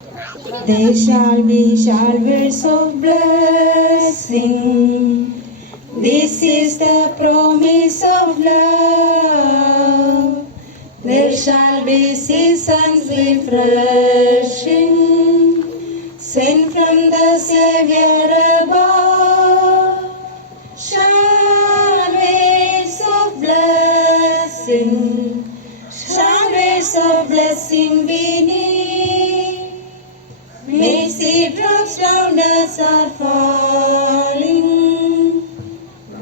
They shall be showers of blessing. This is the promise of love. There shall be seasons refreshing, sent from the Savior above. Showers of blessing, showers of blessing we need. Mercy drops round us are falling,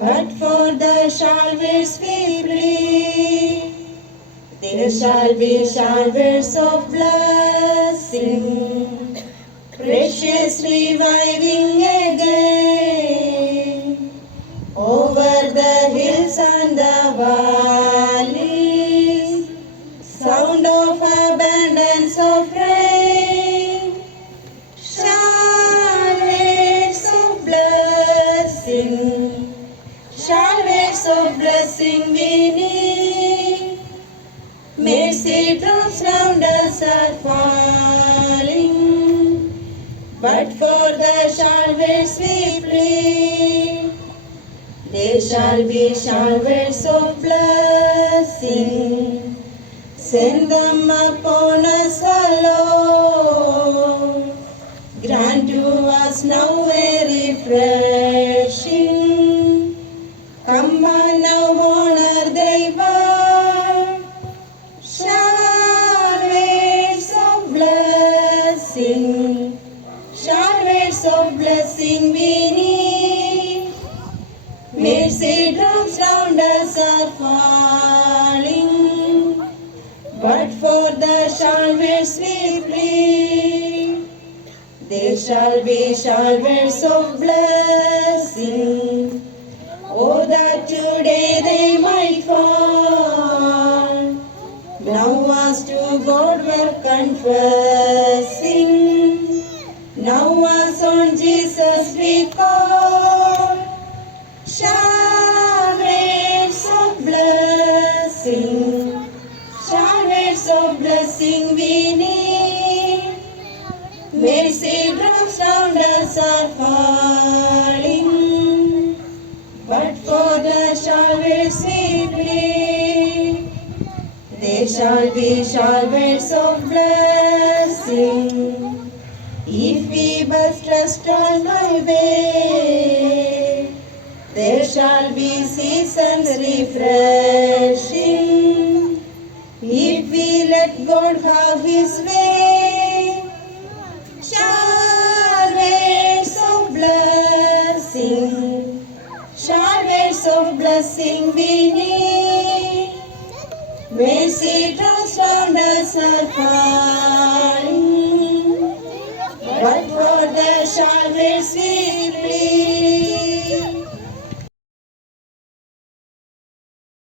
but for the showers we plead. There shall be showers of blessing, precious reviving again, over the hills and the valleys, sound of abundance of rain. Showers of blessing, showers of blessing we need. Mercy drops round us are falling, but for the showers we plead. There shall be showers of blessing, send them upon us alone. Grant to us now a refreshing. Come on now, honor thy word. Showers of blessing, showers of blessing we need. Mercy drops round us are falling, but for the showers we plead. There shall be showers of blessing, oh that today they might fall. Now as to God we're confessing, now as on Jesus we call. Showers of blessing, showers of blessing we need. Mercy drops round us are falling, but for the showers we plead. There shall be showers of blessing, if we but trust on thy way. There shall be seasons refreshing, if we let God have his way. Showers of blessing, showers of blessing we need. Mercy drops round us are falling, but for the showers we plead.